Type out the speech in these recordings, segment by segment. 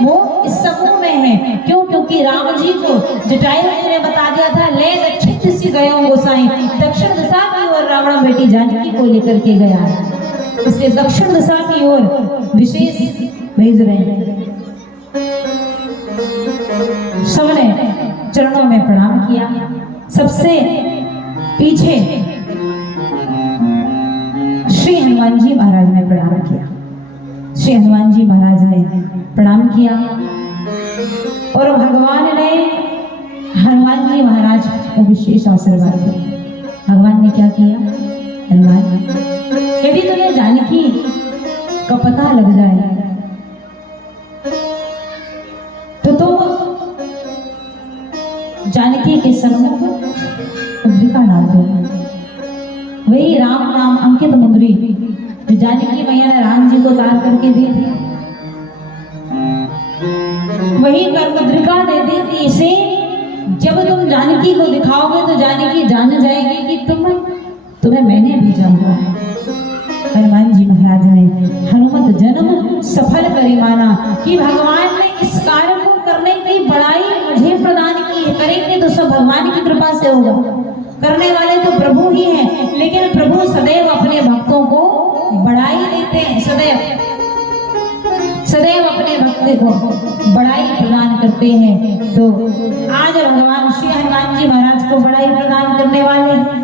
वो इस समूह में है। क्यों? क्योंकि राम जी को जटायु जी ने बता दिया था, ले दक्षिण दिशा गयो गोसाई, दक्षिण दिशा की ओर रावण बेटी जानकी को लेकर के गया, इसलिए दक्षिण दिशा की ओर विशेष भेज रहे हैं। सबने चरणों में प्रणाम किया। सबसे पीछे श्री हनुमान जी महाराज ने प्रणाम किया। श्री हनुमान जी महाराज ने प्रणाम किया और भगवान ने हनुमान जी महाराज को विशेष आशीर्वाद दिया। भगवान ने क्या किया? हनुमान, यदि तुम्हें जानकी का पता लग जाए तो जानकी के सम्मुख मुद्रिका डाल दो। वही राम नाम अंकित मुद्री जो जानकी मैया ने राम जी को उतार करके दी थी, वही कर मुद्रिका दे दी थी। इसे जब तुम जानकी को दिखाओगे तो जानकी जान जाएगी कि तुम्हें मैंने भेजा हुआ है। हनुमान जी महाराज ने हनुमत जन्म सफल करी माना कि भगवान ने इस कार्य को करने की बड़ाई मुझे प्रदान की है। करेंगे तो सब भगवान की कृपा से होगा, करने वाले तो प्रभु ही हैं, लेकिन प्रभु सदैव अपने भक्तों को बड़ाई देते हैं, सदैव अपने भक्त को बड़ाई प्रदान करते हैं। तो आज भगवान श्री हनुमान जी महाराज को बड़ाई प्रदान करने वाले हैं।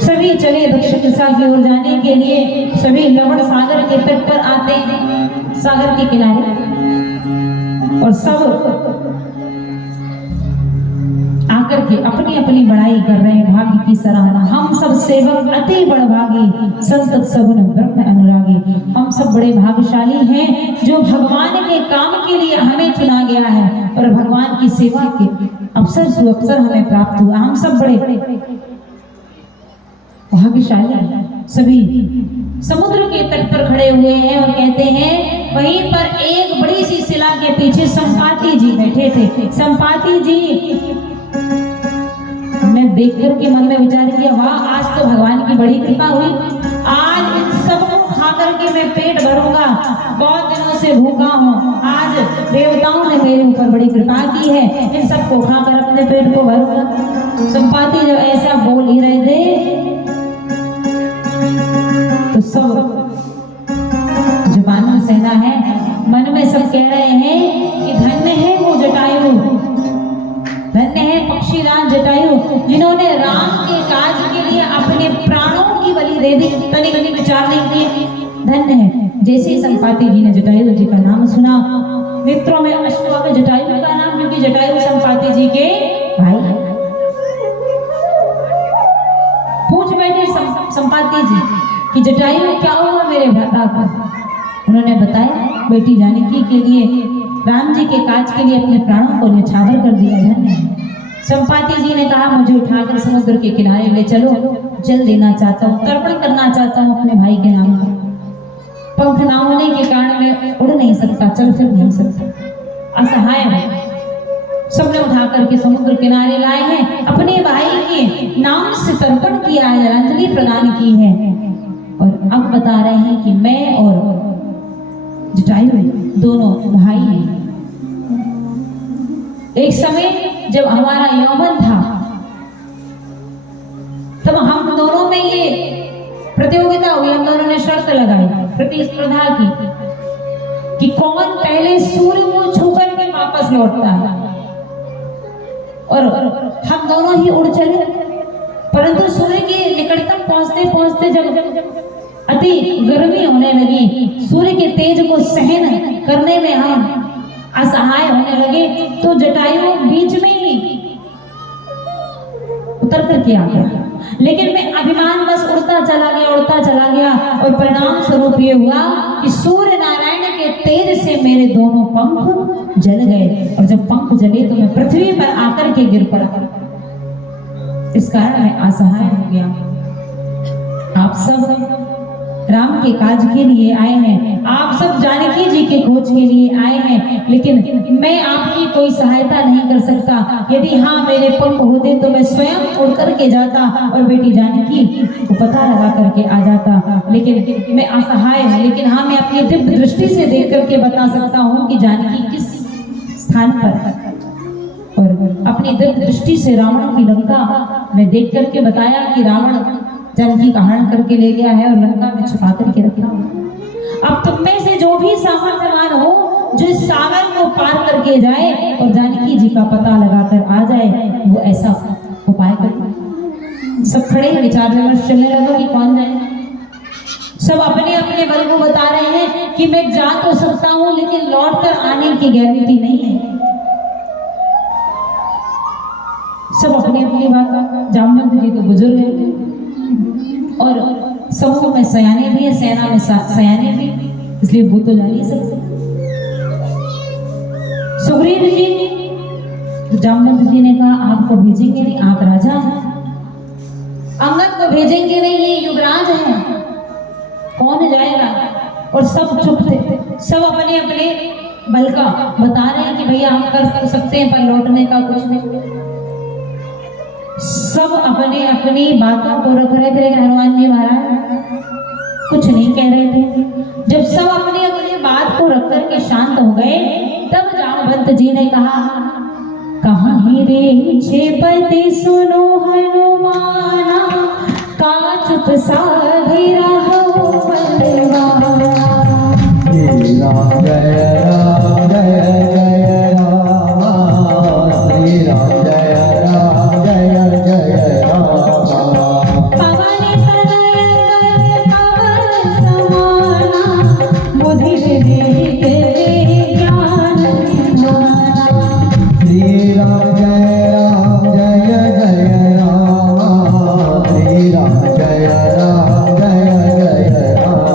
सभी चले दक्षिण दिशा की ओर जाने के लिए, सभी लवण सागर के तट पर आते हैं, सागर के किनारे, और सब आकर के अपनी अपनी बड़ाई कर रहे हैं, भाग्य की सराहना। हम सब सेवक अति बड़भागी, संत सगुन ब्रह्म अनुरागी। हम सब बड़े भाग्यशाली हैं जो भगवान के काम के लिए हमें चुना गया है और भगवान की सेवा के अवसर सुअवसर हमें प्राप्त हुआ। हम सब बड़े भाग्यशाली हैं। सभी समुद्र के तट पर खड़े हुए हैं और कहते हैं, वहीं पर एक बड़ी सी शिला के पीछे संपाति जी बैठे थे। संपाति जी ने देख करके मन में विचार किया, वाह, आज तो भगवान की बड़ी कृपा हुई। आज इन सबको खा करके मैं पेट भरूंगा, बहुत दिनों से भूखा हूँ। आज देवताओं ने मेरे ऊपर बड़ी कृपा की है, इन सबको खाकर अपने पेट को भरूंगा। संपाति जब ऐसा बोल ही रहे थे तो सब जो वानर सेना है, मन में सब कह रहे हैं कि धन्य है वो जटायु, धन्य है पक्षीराज जटायु, जिन्होंने राम के काज के लिए अपने प्राणों की बलि दे दी, तनिक विचार नहीं किए। धन्य है। जैसे ही संपाति जी ने जटायु जी का नाम सुना, मित्रों में अश्व में जटायु का नाम, क्योंकि जटायु संपाति जी के भाई। पूछ बैठे संपाति जी कि जटायु क्या हुआ मेरे भ्राता को? उन्होंने बताया, बेटी जानकी के लिए, राम जी के काज के लिए अपने प्राणों को न्यौछावर कर दिया। धन्य है। संपाति जी ने कहा, मुझे उठाकर समुद्र के किनारे ले चलो, जल देना चाहता हूँ, तर्पण करना चाहता हूँ अपने भाई के नाम पर। पंख ना होने के कारण मैं उड़ नहीं सकता, चल फिर नहीं सकता, असहाय है। सबने उठा करके समुद्र किनारे लाए हैं, अपने भाई के नाम से तर्पण किया है, अंजलि प्रदान की है, और अब बता रहे हैं कि मैं और जटायु दोनों भाई हैं। एक समय जब हमारा यौवन था, तब हम दोनों में ये प्रतियोगिता हुई, हम दोनों ने शर्त लगाई, प्रतिस्पर्धा की कि कौन पहले सूर्य को छू करके वापस लौटता है। और हम दोनों ही उड़ चले, परंतु सूर्य के निकटतम पहुंचते पहुंचते जब अति गर्मी होने लगी, सूर्य के तेज को सहन करने में हम असहाय होने लगे, तो जटायु बीच में ही उतर करके आ गया। लेकिन मैं अभिमान बस उड़ता चला गया और परिणाम स्वरूप ये हुआ कि सूर्य नारायण के तेज से मेरे दोनों पंख जल गए, और जब पंख जले तो मैं पृथ्वी पर आकर के गिर पड़ा। इस कारण मैं असहाय हो गया। आप सब राम के काज के लिए आए हैं, आप सब जानकी जी के खोज के लिए आए हैं, लेकिन मैं आपकी कोई सहायता नहीं कर सकता। यदि हाँ मेरे पंख होते तो मैं स्वयं उड़ करके जाता और बेटी जानकी को पता लगा करके आ जाता, लेकिन मैं असहाय हूँ। लेकिन हाँ मैं अपनी दिव्य दृष्टि से देख करके बता सकता हूँ कि जानकी किस स्थान पर, और अपनी दिव्य दृष्टि से रावण की लंका में देख करके बताया कि रावण जानकी का हरण करके ले गया है और लंका में छुपा करके रखा। अब तुम में से जो भी सामर्थ्यवान हो, जो इस सागर को पार करके जाए और जानकी जी का पता लगाकर आ जाए, वो ऐसा उपाय करे। सब खड़े विचार विमर्श चलने लगा कि कौन जाए। सब अपने अपने बल को बता रहे हैं कि मैं जा तो सकता हूं, लेकिन लौट कर आने की गारंटी नहीं है। सब अपनी अपनी बात। जामवंत जी तो बुजुर्ग है और समूह में सयाने भी है, सेना में सयाने भी, इसलिए वो तो जा नहीं सकते। सुग्रीव जी, तो जामवंत जी ने कहा आपको भेजेंगे नहीं, आप राजा हैं। अंगद को भेजेंगे नहीं, ये युवराज हैं, कौन जाएगा। और सब चुप थे, सब अपने अपने बल का बता रहे हैं कि भैया हम कर सकते हैं, पर लौटने का कुछ नहीं। सब अपने अपनी बातों को रख रहे थे, लेकिन हनुमान जी महाराज कुछ नहीं कह रहे थे। जब सब अपनी अपनी बात को रख करके शांत हो गए, तब जामवंत जी ने कहा कहाँ रे छेपति सुनो हनुमाना, का चुप साधे रहो बलवाना। श्री राम जय राम जय जय राम, श्री राम जय राम जय जय राम। पवन तनय पवन समाना, बुद्धि विवेक ज्ञान विज्ञाना। श्री राम जय जय राम, श्री राम जय जय राम।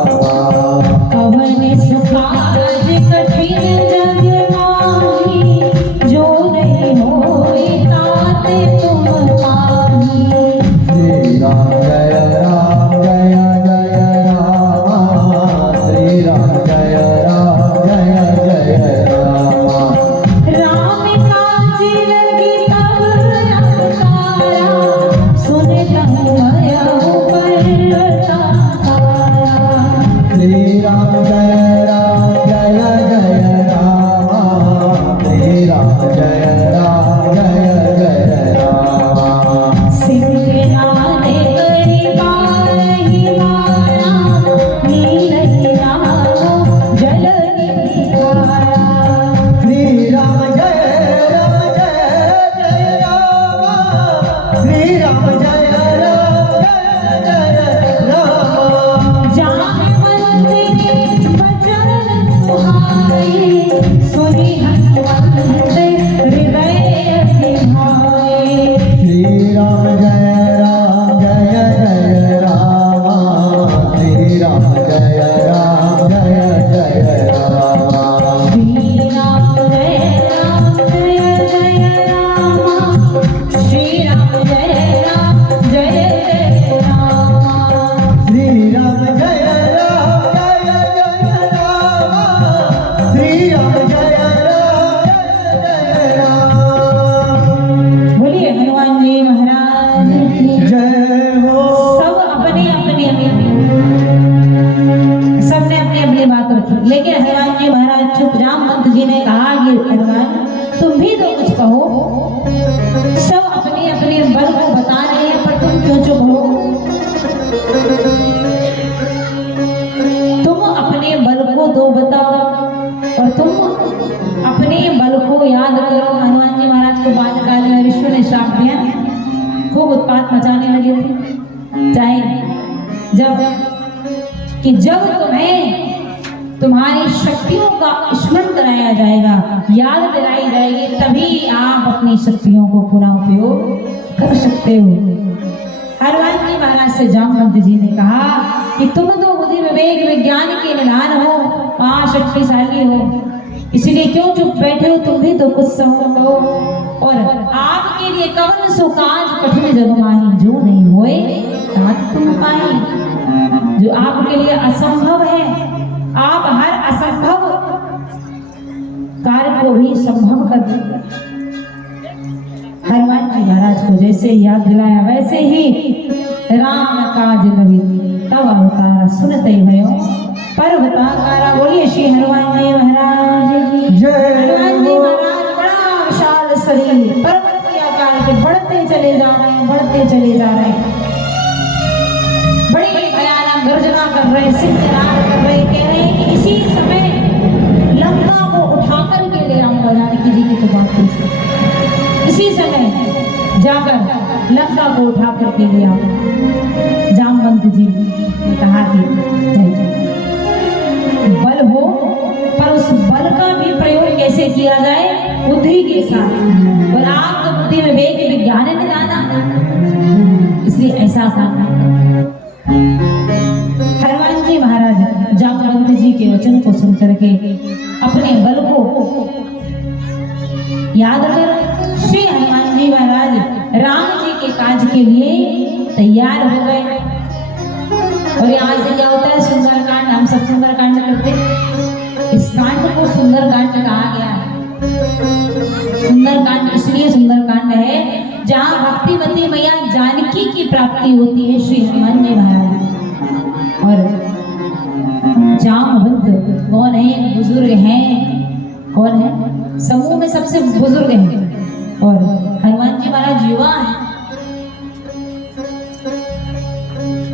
पवन सुकाज कठिन जग माही, जो नहीं होए तात तुम पाही। श्री राम जय जय राम, श्री राम जय जय राम। राम काज लगी तब अवतारा, सुने तहु भयउ परतारा। श्री राम जय जय राम, श्री राम जय जय राम। सिंहनादे करि बारहि बारा, नीलहि रामो जल निधारा। श्री राम जय जय राम, श्री राम जय जय राम। जामवंत के वचन सुहाए, सुनि हनुमंत हृदय अतिभाए। श्री राम जय राम, श्री राम जय जय राम। श्री राम जय जय राम, श्री राम जय जय राम। श्री राम जय राम, श्री राम जय राम। बोलिए हनुमान जी महाराज की जय हो। सब अपनी अपनी सबने अपनी अपनी बात रखी, लेकिन हनुमान जी महाराज चुप। जामवंत जी ने कहा कि हनुमान तुम भी तो कुछ कहो। सब अपनी अपनी बल को बता रहे हैं, पर तुम क्यों चुप हो। तुम अपने बल को दो बताओ और तुम अपने बल को याद करो। हनुमान जी महाराज को बाल्यकाल में ऋषियों ने श्राप दिया, खूब उत्पात मचाने लगे थे। चाहे जब तुम्हें तुम्हारी शक्तियों का स्मरण कराया जाएगा, याद दिलाई जाएगी, तभी आप अपनी शक्तियों को पुनः उपयोग कर सकते हो। हनुमान जी महाराज से जामवंत जी ने कहा कि तुम तो बुद्धि विवेक विज्ञान के निधान हो, महाशक्तिशाली हो, इसलिए क्यों चुप बैठे हो। तुम भी तो कुछ कहो, और आपके लिए कवन सो काज कठिन जग माही, जो नहीं होए तात तुम पाई। जो आपके लिए असंभव है, आप हर असंभव कार्य को भी संभव कर देंगे। हनुमान जी महाराज को जैसे याद दिलाया वैसे ही राम काज लगी तब अवतारा सुनते भयो पर्वताकारा। बोलिए श्री हनुमान जी महाराज की जय। हनुमान जी महाराज बड़ा विशाल शरीर पर्वत के आकार के बढ़ते चले जा रहे हैं, बढ़ते चले जा रहे हैं, बड़ी भयानक गर्जना कर रहे हैं, सिंहनाद कर रहे हैं, कह रहे हैं कि इसी समय लंका को उठाकर के ले आऊंगा। जानकी जी की तो बात है, इसी समय जाकर लंका को उठा करके ले आऊंगा। जामवंत जी ने कहा कि बल हो, पर उस बल का भी प्रयोग कैसे किया जाए? बुद्धि के साथ। और आप तो बुद्धि में वेग विज्ञान में जाना, इसलिए ऐसा करना। हनुमान जी महाराज जामवंत जी के वचन को सुन करके अपने बल को याद कर श्री हनुमान जी महाराज राम जी के काज के लिए तैयार हो गए। और यहाँ से क्या होता है? सुंदरकांड, हम सब सुंदरकांड करते हैं। इस कांड को सुंदरकांड कहा गया है। सुंदरकांड इसलिए सुंदरकांड है जहाँ भक्तिमती मैया जानकी की प्राप्ति होती है श्री हनुमान जी महाराज। और जामवंत कौन है? बुजुर्ग हैं। कौन है? समूह में सबसे बुजुर्ग हैं। और हनुमान जी महाराज युवा हैं।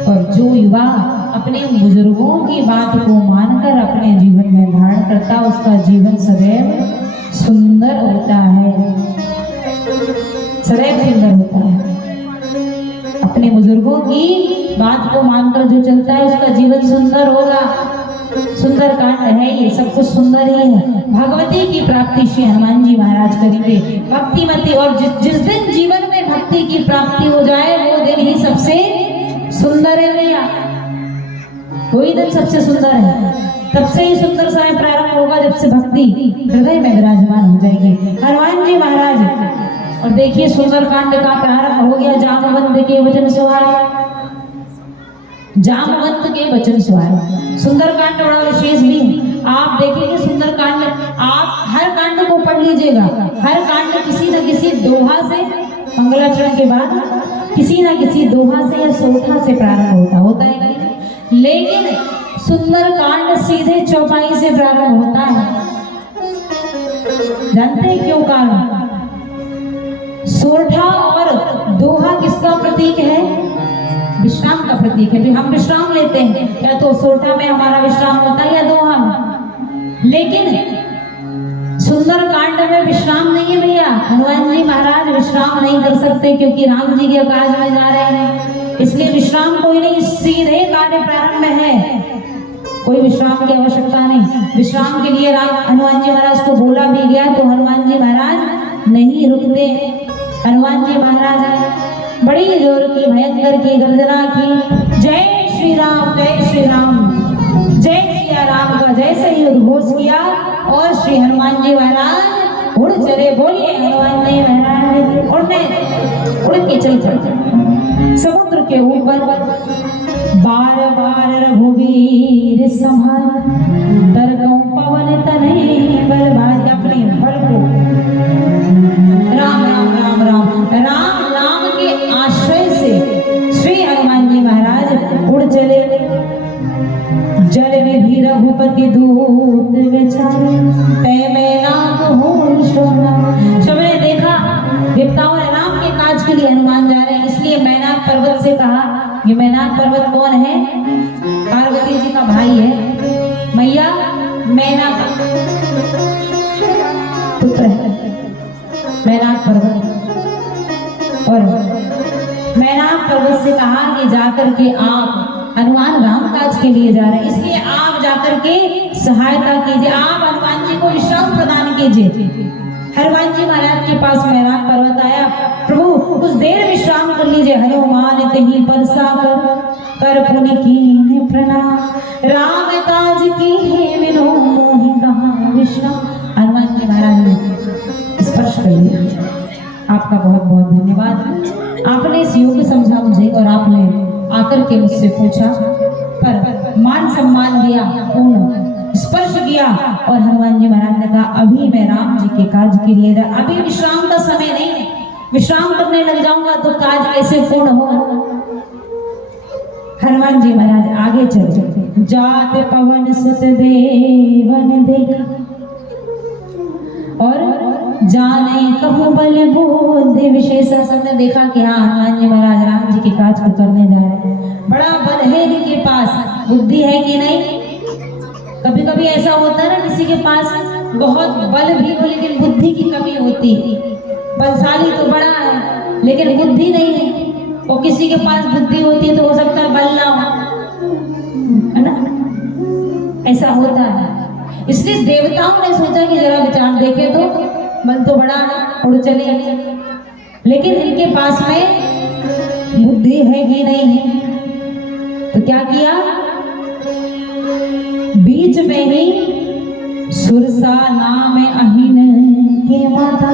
और जो युवा अपने बुजुर्गों की बात को मानकर अपने जीवन में धारण करता, उसका जीवन सदैव सुंदर होता है, सदैव सुंदर होता है। अपने बुजुर्गों की बात को मानकर जो चलता है उसका जीवन सुंदर होगा। सुंदर कांड है ये, सब कुछ सुंदर ही है। भगवती की प्राप्ति श्री हनुमान जी महाराज करेंगे। भक्तिमती, और जिस दिन जीवन में भक्ति की प्राप्ति हो जाए वो दिन ही सबसे सुंदर है भैया। वही दिन सबसे सुंदर है। तब से ही सुंदर समय प्रारंभ होगा जब से भक्ति हृदय में विराजमान हो जाएगी। हनुमान जी महाराज, और देखिए सुंदरकांड का प्रारंभ हो गया। जामवंत के वचन सुहाए, जामवंत के वचन सुहाए। सुंदरकांड बड़ा विशेष भी है। आप देखेंगे सुंदरकांड, आप हर कांड को पढ़ लीजिएगा। हर कांड किसी न किसी दोहा से, मंगलाचरण के बाद किसी न किसी दोहा से या सोठा से प्रारंभ होता है। लेकिन सुंदरकांड सीधे चौपाई से प्रारंभ होता है। जानते हैं क्यों? कारण सोठा और दोहा किसका प्रतीक है? विश्राम का प्रतीक है। हम विश्राम लेते हैं, या तो सोठा में हमारा विश्राम होता है या दोहा में। लेकिन सुंदरकांड में विश्राम नहीं है भैया। हनुमान जी महाराज विश्राम नहीं कर सकते क्योंकि राम जी के काज में जा रहे हैं, इसलिए विश्राम कोई नहीं, सीधे कार्य प्रारंभ में है। कोई विश्राम की आवश्यकता नहीं। विश्राम के लिए हनुमान जी महाराज को बोला भी गया तो हनुमान जी महाराज नहीं रुकते। हनुमान जी महाराज बड़ी जोर की, भयंकर की गर्जना की, जय श्री राम, जय श्री राम, जय सिया राम का जैसे ही उद्घोष किया और श्री हनुमान जी महाराज उड़ चले। बोलिए हनुमान जी महाराज उड़ के चल पड़े समुद्र के ऊपर। बार बार रघुवीर संभाल, दरगों पवन तनय बलवान। अपने बल को राम राम राम राम राम नाम के आश्रय से श्री हनुमान जी महाराज उड़ चले। जल में भी रघुपति दूत विचारे, तय में नाम हो शोभा। समय देखा देवताओं ने राम के काज के लिए हनुमान जा रहे हैं, इसलिए मैनाक पर्वत से कहा। ये मैनाक पर्वत कौन है? पार्वती जी का भाई है। मैया मैनाक पुत्र है मैनाक पर्वत। और मैनाक पर्वत से कहा कि जाकर के आप, हनुमान राम काज के लिए जा रहे हैं, इसलिए आप जाकर के सहायता कीजिए, आप हनुमान जी को विश्राम प्रदान कीजिए। हनुमान जी महाराज के पास मैनाक पर्वत आया। प्रभु कुछ देर विश्राम कर लीजिए। हनुमान तही परसा कर पुनि कीन्ह प्रणाम, राम काज की है बिनु मोहि कहाँ विश्राम। हनुमान जी महाराज ने स्पर्श कर लिया। आपका बहुत बहुत धन्यवाद। आपने इस योग समझा मुझे और आपने आकर के मुझसे पूछा, पर मान सम्मान दिया, पूर्ण स्पर्श किया और हनुमान जी महाराज ने कहा अभी मैं राम जी के काज के लिए अभी विश्राम का समय नहीं है, विश्राम करने लग जाऊंगा तो काज कैसे पूर्ण हो। हनुमान जी महाराज आगे चले, जात पवन सुत देवन देखा और जाने कहूँ बल बुद्धि विशेष। सबने देखा कि हाँ हनुमान जी महाराज राम जी के काज को करने जा रहे हैं, बड़ा बल है इनके पास, बुद्धि है कि नहीं। कभी कभी ऐसा होता है ना, किसी के पास बहुत बल भी हो लेकिन बुद्धि की कमी होती है, बलशाली तो बड़ा है लेकिन बुद्धि नहीं है, और किसी के पास बुद्धि होती है तो हो सकता है बल ना हो, है ना, ऐसा होता है। इसलिए देवताओं ने सोचा कि जरा विचार देखे तो बल तो बड़ा है, उड़ चले, लेकिन इनके पास में बुद्धि है कि नहीं है। तो क्या किया, बीच में ही सुरसा नाम अहिन के माता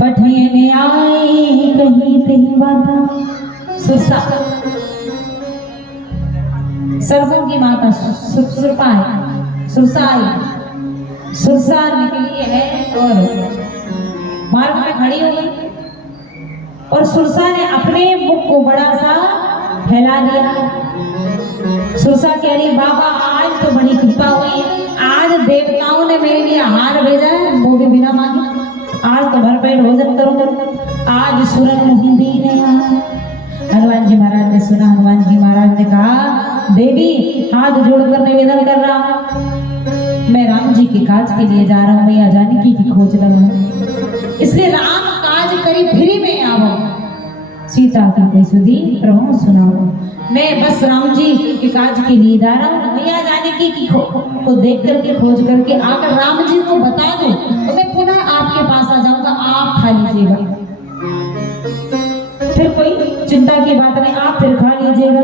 पठयने आई कहीं तही माता। सुरसा सर्वों की माता सुरपा है, सुरसा आई, सुरसा निकली है और मार्ग में खड़ी हो गई और सुरसा ने अपने मुख को बड़ा सा फैला दिया। सुरसा कह रही बाबा आज तो बड़ी कृपा हुई है, आज देवताओं ने मेरे लिए आहार भेजा है, वो भी बिना मांगे, आज तो भरपेट भोजन करूंगा, आज सुरन मोहिंदी ने आया। हनुमान जी महाराज ने सुना, हनुमान जी महाराज ने कहा देवी हाथ जोड़कर निवेदन कर रहा हूँ, मैं राम जी के काज के लिए जा रहा हूँ, मैया जानकी की खोज लगा, इसलिए राम काज करी फिर मैं आवा, सीता की कई सुधी प्रभु सुनाओ, मैं बस राम जी के काज के लिए जा रहा हूँ, मैया जानकी की को देख करके खोज करके आकर राम जी को बता दो तो मैं पुनः आपके पास आ जाऊंगा, आप खा लीजिएगा, फिर कोई चिंता की बात नहीं, आप फिर खा लीजिएगा।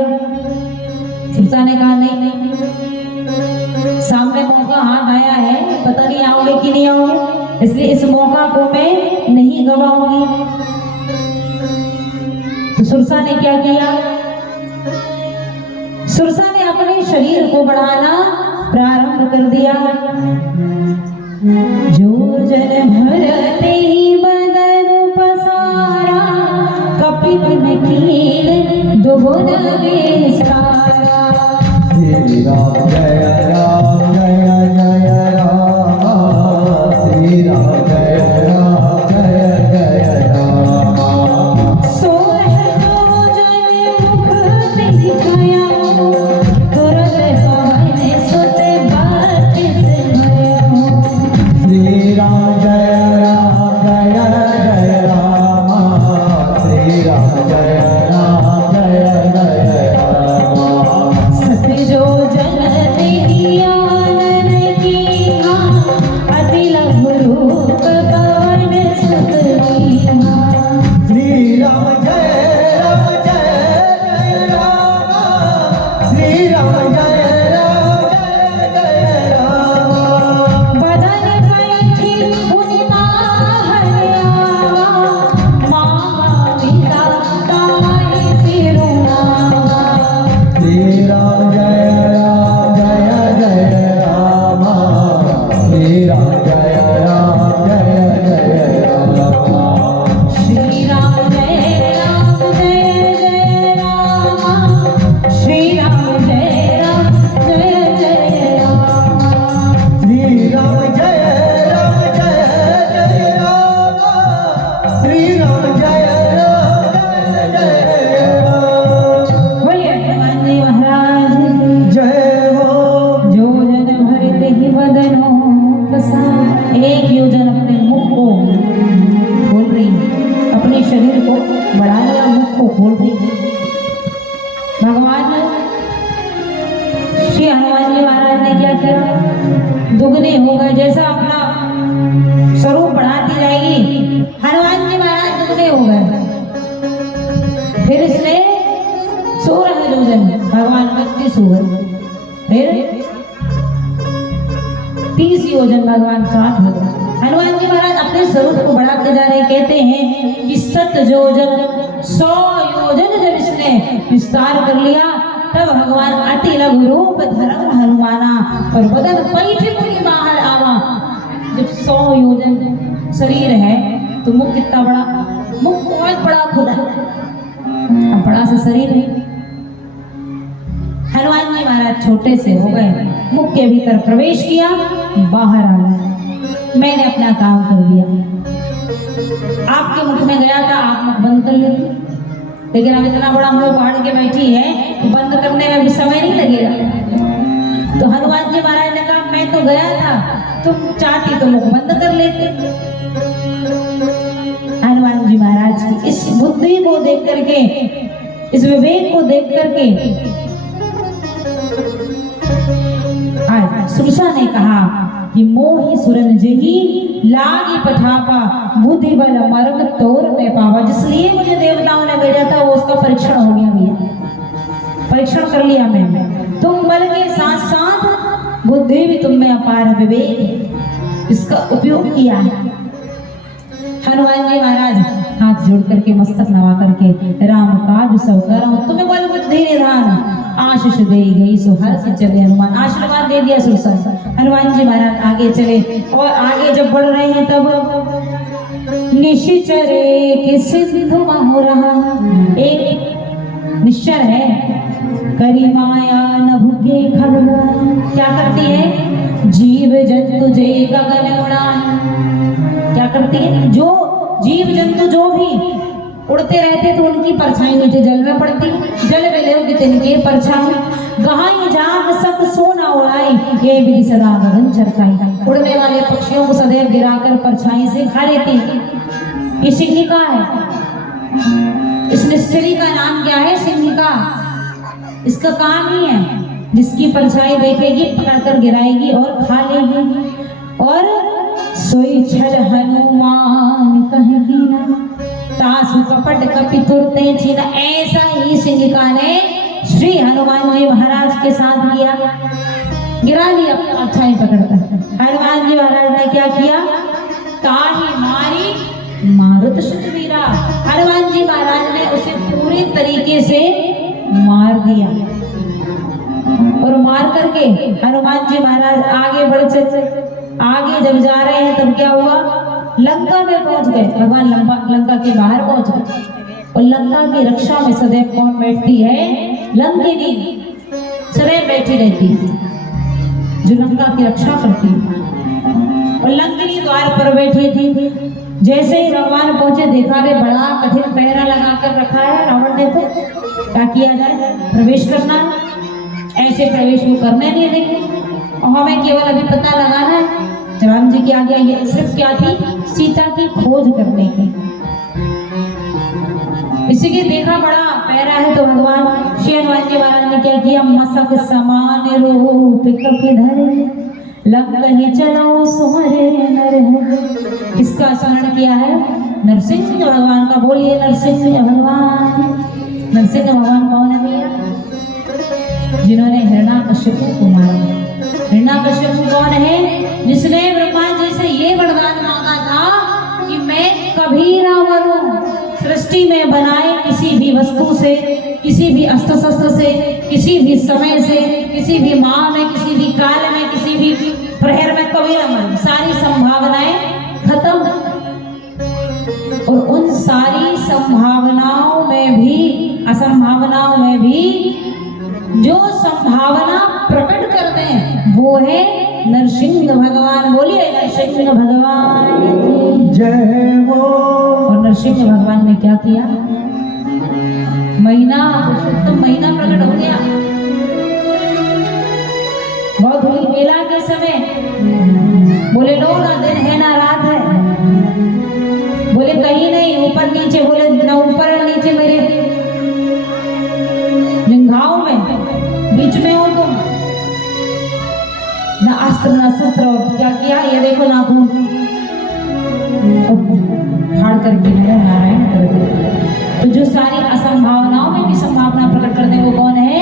सीता ने कहा नहीं, सामने मौका हाथ आया है, पता नहीं आओगे कि नहीं आओगे, इसलिए इस मौका को मैं नहीं गवाऊंगी। तो सुरसा ने क्या किया, सुरसा ने अपने शरीर को बढ़ाना प्रारंभ कर दिया। जो जन भरते ही बदन पसारा, कपित न कील दुगुन विस्तारा। श्री राम जय राम जय जय राम, श्री राम जय राम जय जय राम। सोरह जो जन मुख दिखाया, तुरंत पवन सुत बत्तीस भयो। श्री राम जय राम जय जय राम, श्री राम जय राम जय जय राम। सत जो जन तेरी आनन कीन्हा, अति लघु रूप पवन सुत कीन्हा। श्री राम जय राम, श्री राम जय जय राम। बदन बैठी मुनि माहरियावा, मामा पिता ताई सिरुनावा। श्री राम जय जय राम, श्री राम जय जय राम। श्री राम जय जय राम, श्री राम जय जय राम। श्री राम जय जय राम, श्री राम जय जय राम। बोलिए हनुमान जी महाराज की जय हो। जो जन भरते ही बदनो पसारा। एक योजन अपने मुख को खोल रही है, अपने शरीर को बढ़ा लिया, मुख को खोल रही है। भगवान श्री हनुमान जी महाराज ने क्या किया, दुगने हो गए, जैसा अपना स्वरूप बढ़ाती जाएगी हनुमान जी महाराज दुगने हो गए। फिर इसने 16 योजन, भगवान 25 हो गए, फिर 30 योजन, भगवान 60 हो गए। हनुमान जी महाराज अपने स्वरूप को बढ़ाते जा रहे, कहते हैं कि 7 योजन 100 योजन जब इसने विस्तार कर लिया तब भगवान अति लघु रूप धर्म हनुमाना और बदन पैठ मुनि बाहर आवा। जब 100 योजन शरीर है तो मुख कितना बड़ा, मुख बहुत बड़ा खुदा है, अब बड़ा सा शरीर है। हनुमान जी महाराज छोटे से हो गए, मुख के भीतर प्रवेश किया, बाहर आ गए। मैंने अपना काम कर दिया। आपके मुख में गया था, आप मुख बंद कर लेते, लेकिन अब इतना बड़ा मुंह फाड़ के बैठी है तो बंद करने में भी समय नहीं लगेगा। तो हनुमान जी महाराज ने कहा मैं तो गया था, तुम चाहती तो मुख बंद कर लेते। हनुमान जी महाराज की इस बुद्धि को देख करके, इस विवेक को देख करके सुरसा ने कहा कि मोहि सुरन जही लागी पठापा बुद्धि बल मर्म तोर में पावा। जिसलिए मुझे देवताओं ने भेजा था वो उसका परीक्षण हो गया भैया, परीक्षण कर लिया मैंने। तुम बल के साथ साथ बुद्धि भी तुम में अपार है, विवेक है, इसका उपयोग किया है। हनुमान जी महाराज हाथ जोड़ करके मस्तक नवा करके राम काज सब करो तुम्हें बल बुद्धि निधान आशीष दे गई सो हर से चले। हनुमान आशीर्वाद दे दिया सुरसा। हनुमान जी महाराज आगे चले और आगे जब बढ़ रहे हैं तब निशिचरे के सिंधु हो रहा एक निश्चर है, करी माया नभ के खगड़ा। क्या करती है? जीव जंतु जे गगन उड़ान। क्या करती है? जो जीव जंतु जो भी उड़ते रहते तो उनकी परछाई नीचे जल में पड़ती, जल में ले तिनके परछाई गहाई जाग सत सोना उड़ाई ये भी सदा गगन चरकाई। उड़ने वाले पक्षियों को सदैव गिराकर परछाई से खा लेती। ये सिंहिका है। इस निश्चरी का नाम क्या है? सिंहिका। इसका काम ही है जिसकी परछाई देखेगी पकड़कर गिराएगी और खा लेगी। और सोई छल हनुमान कहेगी ना तासु कपट कपि तुरते छीना। ऐसा ही सिंहिका ने श्री हनुमान जी महाराज के साथ किया, गिरा लिया परछाई पकड़कर। हनुमान जी महाराज ने क्या किया? ताही मारी मारुत सुतवीरा। हनुमान जी महाराज ने उसे पूरे तरीके से मार दिया और मार करके हनुमान जी महाराज आगे बढ़ चले। आगे जब जा रहे हैं तब क्या हुआ? लंका में पहुंच गए। भगवान लंका के बाहर पहुंच गए और लंका की रक्षा में सदैव कौन बैठती है? लंकिनी सदैव बैठी रहती है, जो लंका की रक्षा करती है। और लंकिनी द्वार पर बैठी थी। जैसे ही भगवान पहुंचे देखा रे बड़ा कठिन पहरा लगा कर रखा है रावण ने। तो क्या किया जाए? प्रवेश करना है। ऐसे प्रवेश वो करने नहीं देंगे और हमें केवल अभी पता लगाना है। राम जी की आज्ञा ये सिर्फ क्या थी? सीता की खोज करने की। इसी के देखा बड़ा पैरा है तो भगवान श्री हनुमान जी महाराज ने क्या किया? मसक समान रूप कपि धरे लग कहीं चलो सुमरे नर है। किसका स्मरण किया है? नरसिंह भगवान का। बोलिए नरसिंह भगवान। नरसिंह भगवान कौन है भैया? जिन्होंने हिरण्याकश्यपु को मारा। हिरण्याकश्यपु कौन है? जिसने ब्रह्मा जी से ये वरदान मांगा था कि मैं कभी ना मरूं। सृष्टि में बनाए किसी भी वस्तु से, किसी भी अस्त्र शस्त्र से, किसी भी समय से, किसी भी माह में, किसी भी काल में, किसी भी प्रहर में कभी ना मरूं। सारी संभावनाएं खत्म। और उन सारी संभावनाओं में भी, असंभावनाओं में भी जो संभावना प्रकट करते हैं वो है नरसिंह भगवान। बोलिए नरसिंह भगवान जय हो। और नरसिंह भगवान ने क्या किया? महीना, पुरुषोत्तम महीना प्रकट हो गया। बहुत हुई मेला के समय बोले लो ना दिन है ना रात है, बोले कहीं नहीं ऊपर नीचे, बोले ना ऊपर और नीचे, मेरे जंघाओं में बीच में हो तुम, ना अस्त्र ना शस्त्र। और क्या किया? ये देखो नाखून फाड़ करके नारायण कर दिया। तो जो सारी असंभावनाओं में भी संभावना प्रकट करते वो कौन है?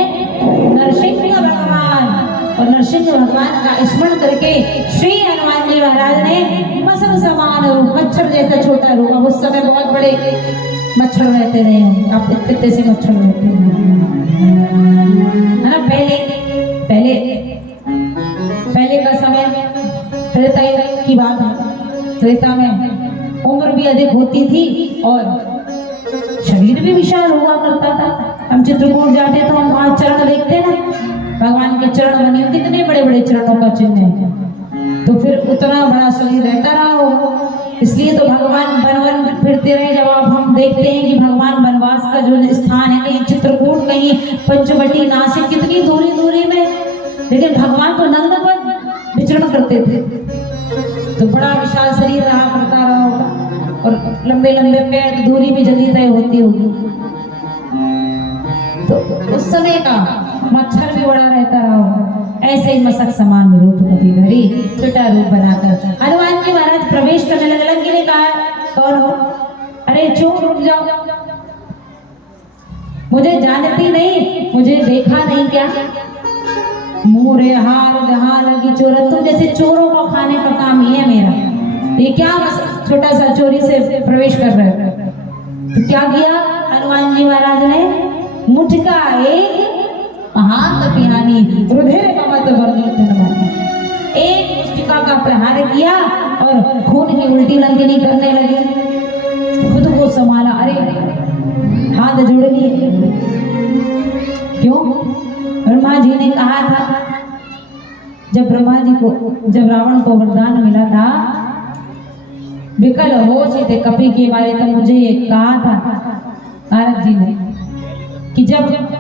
नरसिंह भगवान। और नरसिंह भगवान का स्मरण करके श्री हनुमान जी महाराज ने मसल समान रूप, मच्छर जैसा छोटा रूप। अब उस समय बहुत बड़े मच्छर रहते नहीं होंगे, आप इतने से मच्छर रहते हैं। है ना। पहले पहले पहले का समय त्रेता युग की बात है। त्रेता में उम्र भी अधिक होती थी और शरीर भी विशाल हुआ करता था। हम चित्रकूट जाते तो हम वहाँ चरण देखते ना, भगवान के चरण बने, कितने बड़े बड़े चरणों का चिन्ह है, तो फिर उतना बड़ा शरीर रहता रहा हो। इसलिए तो भगवान वन वन फिरते रहे। जब अब हम देखते हैं कि भगवान वनवास का जो स्थान है, कहीं चित्रकूट, कहीं पंचवटी, नासिक, कितनी दूरी दूरी में, लेकिन भगवान तो नंद पर विचरण करते थे। तो बड़ा विशाल शरीर रहा करता रहा होगा और लंबे लंबे पैर, दूरी भी जल्दी तय होती होगी। तो उस समय का मच्छर भी बड़ा रहता रहा होगा। ऐसे ही मसक समान रूप कभी धरी, छोटा रूप बनाकर हनुमान जी महाराज प्रवेश करने लगे। लंकी ने कहा, कौन हो? अरे चोर, रुक जाओ, मुझे जानती नहीं, मुझे देखा नहीं क्या? मोरे हार जहां लगी चोर, तुम जैसे चोरों को खाने का काम ही है मेरा। ये क्या छोटा सा चोरी से प्रवेश कर रहे हो? तो क्या किया हनुमान जी महाराज ने? मुठका एक हाथ पिहानी रुधिर कमत वर्णित, एक मुष्टिका का प्रहार किया और खून की उल्टी लंकिनी करने लगी। खुद को संभाला, अरे हाथ जोड़ लिए। क्यों? ब्रह्मा जी ने कहा था, जब ब्रह्मा जी को, जब रावण को वरदान मिला था, विकल होश थे कपि के बारे, तो मुझे ये कहा था नारद जी ने कि जब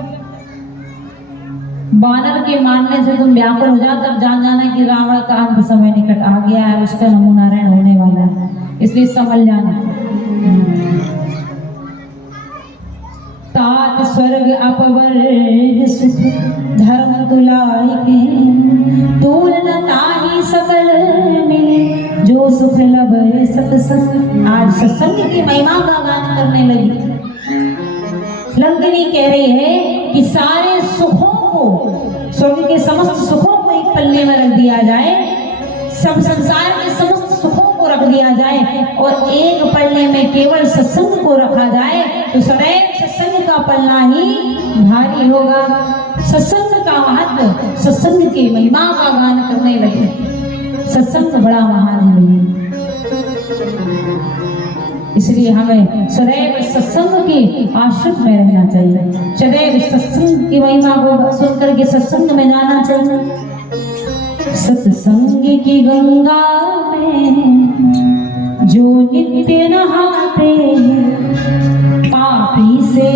बानर के मारने से तुम व्याकुल हो जाओ, तब जान जाना कि रावण का अंत समय निकट आ गया है, उसका नमूनारायण होने वाला है, इसलिए संभल जाना। तात स्वर्ग अपवर्ग सुख धर्म तुलाई के, तूल न ताहि सकल मिले, जो सुख लभे सत्संग। आज सत्संग की महिमा का गान करने लगी। लंकिनी कह रही है कि सारे सुखों को, स्वर्ग के समस्त सुखों को एक पल्ले में रख दिया जाए, सब संसार के समस्त सुखों को रख दिया जाए और एक पल्ले में केवल सत्संग को रखा जाए, तो सदैव सत्संग का पल्ला ही भारी होगा। सत्संग का महत्व, सत्संग की महिमा का गान करने लगे। सत्संग बड़ा महान है, इसलिए हमें सदैव सत्संग के आश्रित में रहना चाहिए। सदैव सत्संग की महिमा को सुनकर के सत्संग में जाना चाहिए। सत्संग की गंगा में जो नित्य नहाते, पापी से